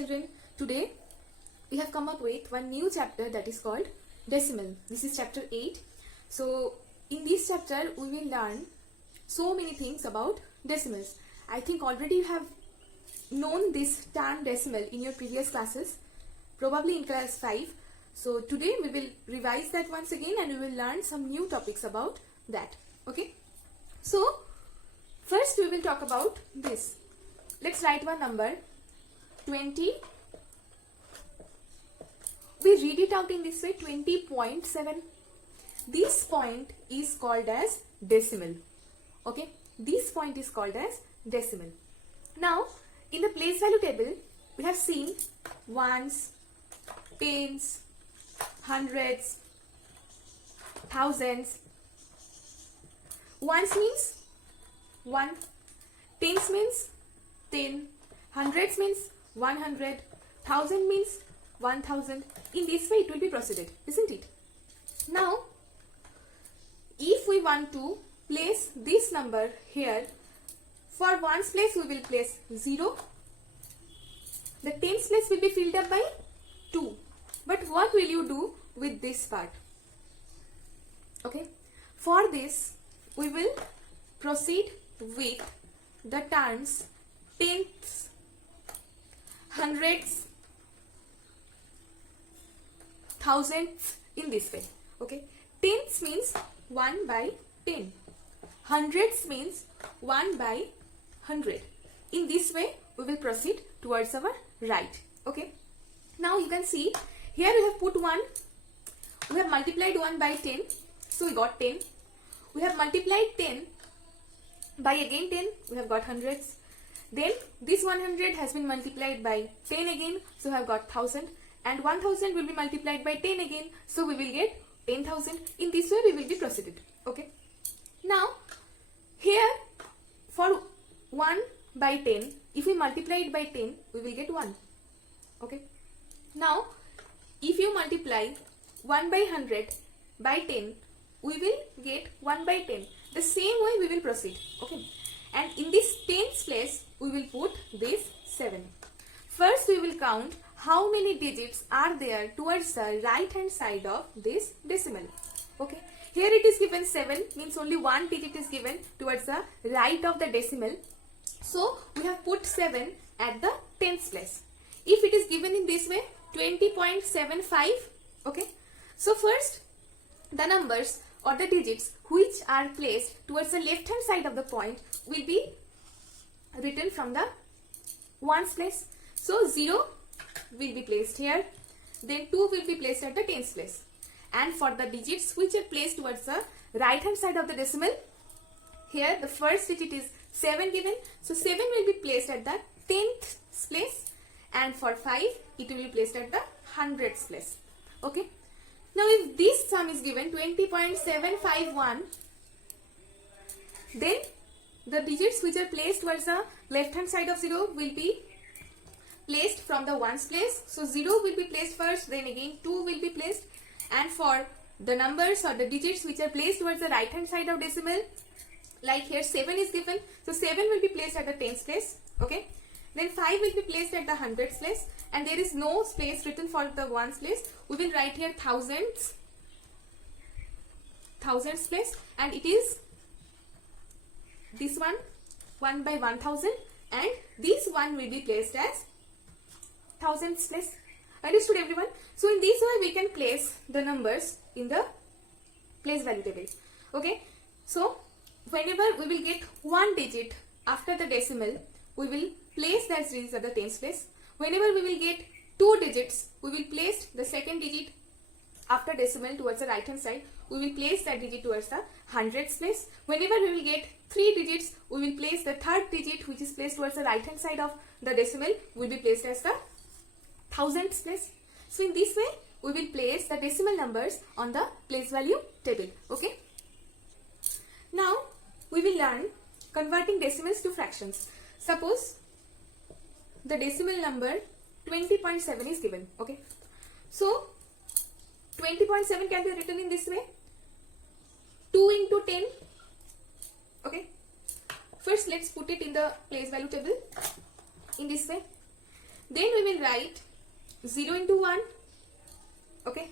children. Today we have come up with one new chapter that is called decimal. This is chapter 8. So in this chapter we will learn so many things about decimals. I think already you have known this term decimal in your previous classes, probably in class 5. So today we will revise that once again and we will learn some new topics about that. Okay. So first we will talk about this. Let's write one number 20. We read it out in this way, 20.7. This point is called as decimal. Okay, this point is called as decimal. Now in the place value table we have seen ones, tens, hundreds, thousands. Ones means 1, tens means 10, hundreds means 100, thousand means 1000. In this way it will be proceeded, isn't it? Now if we want to place this number here, for ones place we will place 0, the tens place will be filled up by 2. But what will you do with this part? Okay, for this we will proceed with the terms tenths, hundreds, thousands in this way. Okay, tenths means 1 by 10, hundreds means 1 by 100. In this way we will proceed towards our right. Okay, now you can see here we have put 1, we have multiplied 1 by 10, so we got 10. We have multiplied 10 by again 10, we have got hundreds. Then this 100 has been multiplied by 10 again, so we have got 1000, and 1000 will be multiplied by 10 again, so we will get 10,000. In this way we will be proceeded. Okay, now here for 1 by 10, if we multiply it by 10 we will get 1. Okay, now if you multiply 1 by 100 by 10 we will get 1 by 10. The same way we will proceed. Okay, and in this tens place we will put this 7. First we will count how many digits are there towards the right hand side of this decimal. Okay, here it is given 7, means only one digit is given towards the right of the decimal. So we have put 7 at the tens place. If it is given in this way, 20.75. Okay, so first the numbers or the digits which are placed towards the left hand side of the point will be written from the ones place. So 0 will be placed here, then 2 will be placed at the tens place, and for the digits which are placed towards the right hand side of the decimal, here the first digit is 7 given, so 7 will be placed at the tenth place, and for 5 it will be placed at the hundredths place. Okay, now if this sum is given 20.751, then the digits which are placed towards the left hand side of 0 will be placed from the ones place. So 0 will be placed first, then again 2 will be placed, and for the numbers or the digits which are placed towards the right hand side of decimal, like here 7 is given, so 7 will be placed at the tens place. Okay, then 5 will be placed at the hundreds place, and there is no place written for the ones place. We will write here thousands place, and it is this one 1 by 1000, and this one will be placed as thousands place. Understood everyone? So in this way we can place the numbers in the place value table. Okay, so whenever we will get one digit after the decimal, we will place that digit at the tens place. Whenever we will get 2 digits, we will place the second digit after decimal towards the right hand side. We will place that digit towards the hundreds place. Whenever we will get 3 digits, we will place the third digit which is placed towards the right hand side of the decimal will be placed as the thousands place. So in this way we will place the decimal numbers on the place value table. Okay, now we will learn converting decimals to fractions. Suppose the decimal number 20.7 is given. Okay, so 20.7 can be written in this way, 2 into 10. Okay, first let's put it in the place value table in this way. Then we will write 0 into 1. Okay.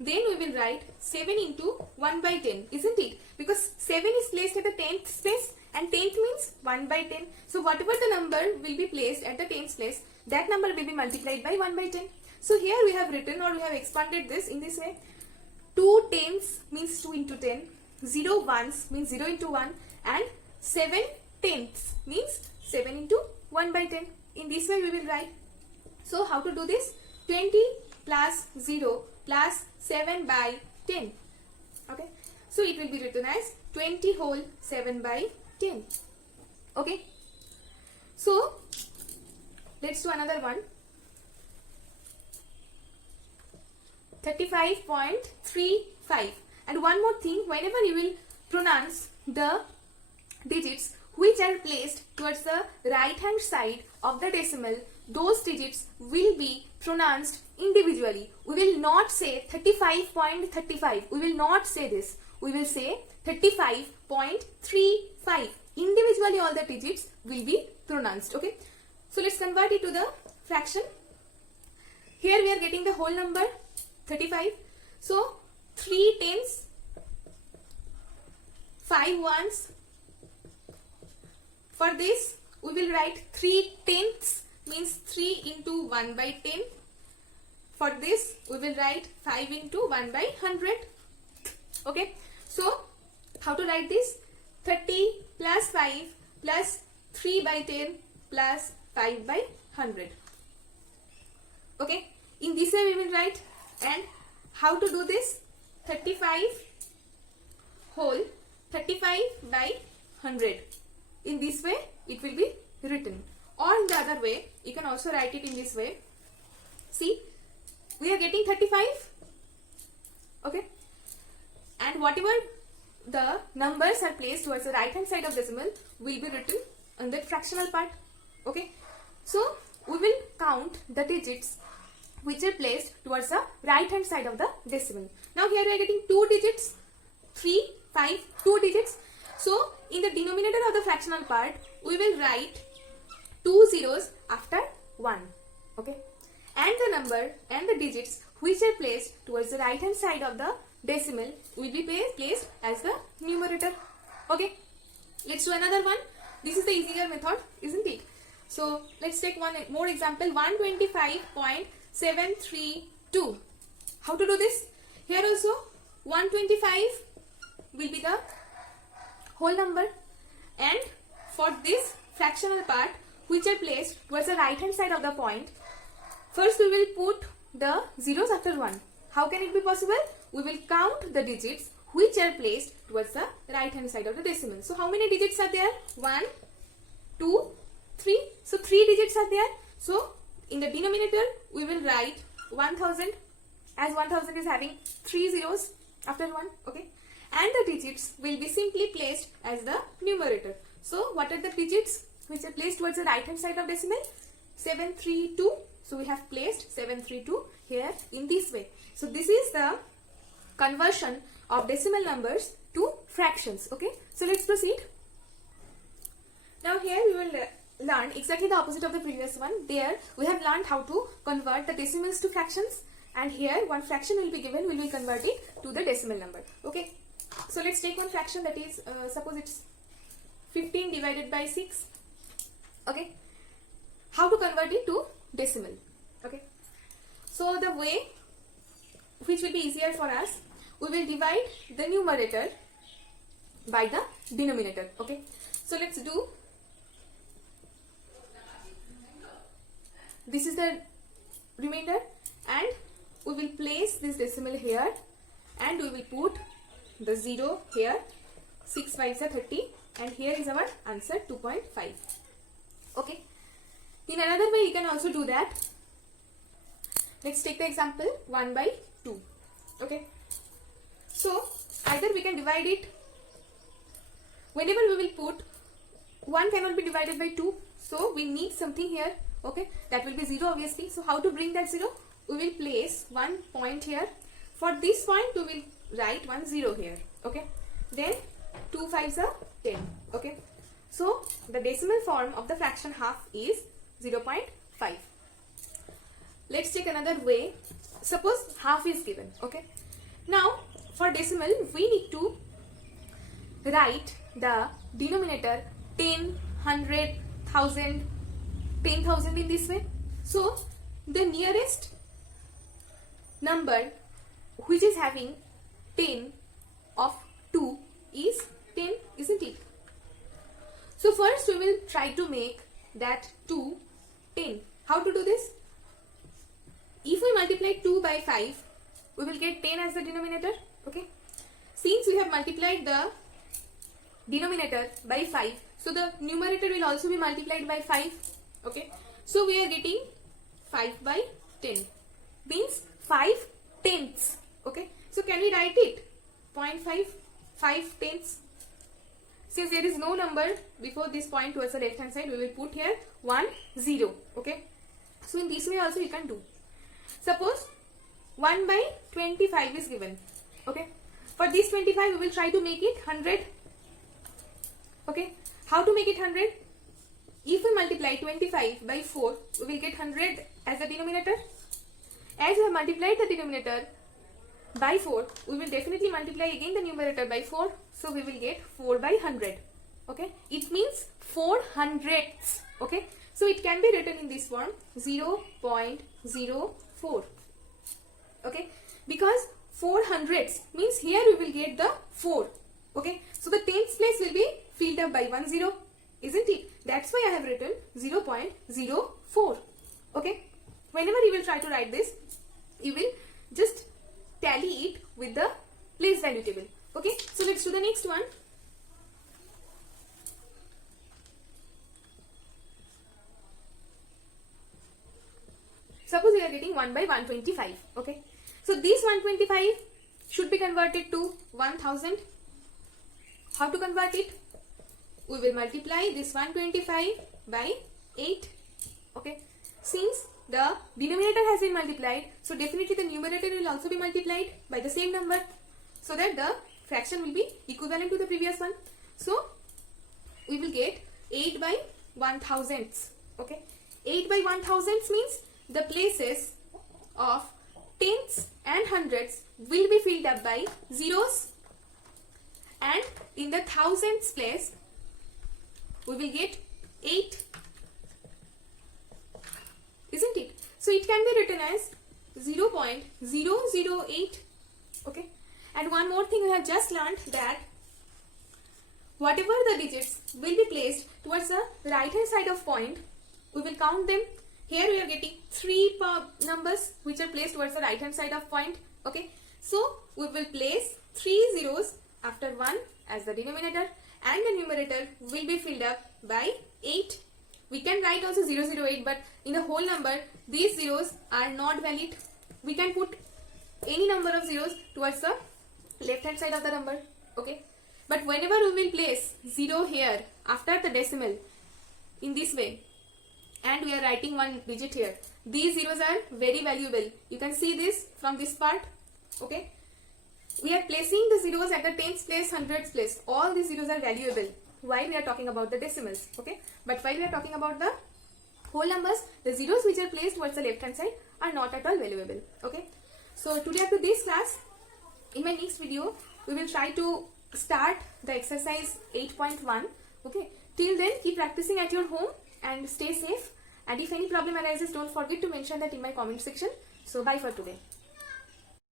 Then we will write 7 into 1 by 10, isn't it? Because 7 is placed at the 10th place and 10th means 1 by 10. So whatever the number will be placed at the 10th place, that number will be multiplied by 1 by 10. So here we have written, or we have expanded this in this way. 2 tens means 2 into 10, 0 ones means 0 into 1, and 7 tenths means 7 into 1 by 10. In this way we will write. So how to do this? 20 plus 0 plus 7 by 10. Okay. So it will be written as 20 whole 7 by 10. Okay. So let's do another one. 35.35. And one more thing, whenever you will pronounce the digits which are placed towards the right hand side of the decimal, those digits will be pronounced individually. We will not say 35.35. We will not say this. We will say 35.35. Individually all the digits will be pronounced. Okay. So let's convert it to the fraction. Here we are getting the whole number 35. So 3 tens, 5 ones. For this we will write 3 tenths means 3 into 1 by 10. For this we will write 5 into 1 by 100. Okay. So how to write this? 30 plus 5 plus 3 by 10 plus 5 by 100. Okay. In this way we will write. And how to do this? 35 whole 35 by 100. In this way it will be written. Or in the other way, you can also write it in this way. See, we are getting 35. Okay. And whatever the numbers are placed towards the right hand side of decimal will be written on the fractional part. Okay. So we will count the digits which are placed towards the right hand side of the decimal. Now here we are getting 2 digits, 3, 5, 2 digits. So in the denominator of the fractional part, we will write 2 zeros after 1. Okay. And the number and the digits which are placed towards the right hand side of the decimal will be placed as the numerator. Okay. Let's do another one. This is the easier method, isn't it? So let's take one more example. 125.732. How to do this? Here also 125 will be the whole number, and for this fractional part which are placed towards the right hand side of the point, first we will put the zeros after 1. How can it be possible? We will count the digits which are placed towards the right hand side of the decimal. So how many digits are there? 1, 2, 3. So 3 digits are there. So in the denominator we will write 1000, as 1000 is having 3 zeros after 1. Okay. And the digits will be simply placed as the numerator. So what are the digits which are placed towards the right hand side of decimal? 732. So we have placed 732 here in this way. So this is the conversion of decimal numbers to fractions. Okay. So let's proceed. Now here we will learn exactly the opposite of the previous one. There we have learned how to convert the decimals to fractions, and here one fraction will be given, will be converted to the decimal number. Okay. So let's take one fraction, that is suppose it's 15 divided by 6. Okay. How to convert it to decimal? Okay. So the way which will be easier for us, we will divide the numerator by the denominator. Okay. So let's do. This is the remainder, and we will place this decimal here, and we will put the 0 here. 6 5s are 30, and here is our answer 2.5. Okay. In another way you can also do that. Let's take the example 1 by 2. Okay. So either we can divide it, whenever we will put 1 cannot be divided by 2, so we need something here. Okay, that will be 0 obviously. So how to bring that 0? We will place one point here. For this point we will write 1 0 here. Okay. Then 2 5s are 10. Okay. So the decimal form of the fraction half is 0.5. let's check another way. Suppose half is given. Okay. Now for decimal we need to write the denominator 10, 100, 1000, 10,000 in this way. So the nearest number which is having 10 of 2 is 10, isn't it? So first we will try to make that 2 10. How to do this? If we multiply 2 by 5, we will get 10 as the denominator. Okay. Since we have multiplied the denominator by 5, so the numerator will also be multiplied by 5. Okay. So we are getting 5 by 10. Means 5 tenths. Okay. So can we write it? 0.5, 5 tenths. Since there is no number before this point towards the left hand side, we will put here 1, 0. Okay. So in this way also you can do. Suppose 1 by 25 is given. Okay. For this 25 we will try to make it 100. Okay. How to make it 100? If we multiply 25 by 4, we will get 100 as the denominator. As we have multiplied the denominator by 4, we will definitely multiply again the numerator by 4. So we will get 4 by 100. Okay. It means 4 hundredths. Okay. So it can be written in this form 0.04. Okay. Because 4 hundredths means here we will get the 4. Okay. So the tens place will be filled up by 1 0. Isn't it? That's why I have written 0.04. Okay. Whenever you will try to write this, you will just tally it with the place value table. Okay. So let's do the next one. Suppose we are getting 1 by 125. Okay. So this 125 should be converted to 1000. How to convert it? We will multiply this 125 by 8. Okay. Since the denominator has been multiplied, so definitely the numerator will also be multiplied by the same number, so that the fraction will be equivalent to the previous one. So we will get 8 by 1000ths. Okay. 8 by 1000ths means the places of tenths and hundreds will be filled up by zeros, and in the thousandths place we will get 8. Isn't it? So it can be written as 0.008. Okay. And one more thing we have just learned, that whatever the digits will be placed towards the right hand side of point, we will count them. Here we are getting 3 numbers which are placed towards the right hand side of point. Okay. So we will place 3 zeros after 1 as the denominator, and the numerator will be filled up by 8. We can write also 008, but in the whole number these zeros are not valid. We can put any number of zeros towards the left hand side of the number. Okay. But whenever we will place 0 here after the decimal in this way, and we are writing one digit here, these zeros are very valuable. You can see this from this part. Okay. We are placing the zeros at the tens place, hundreds place. All these zeros are valuable while we are talking about the decimals. Okay. But while we are talking about the whole numbers, the zeros which are placed towards the left hand side are not at all valuable. Okay. So today after this class, in my next video, we will try to start the exercise 8.1. Okay. Till then, keep practicing at your home and stay safe. And if any problem arises, don't forget to mention that in my comment section. So bye for today.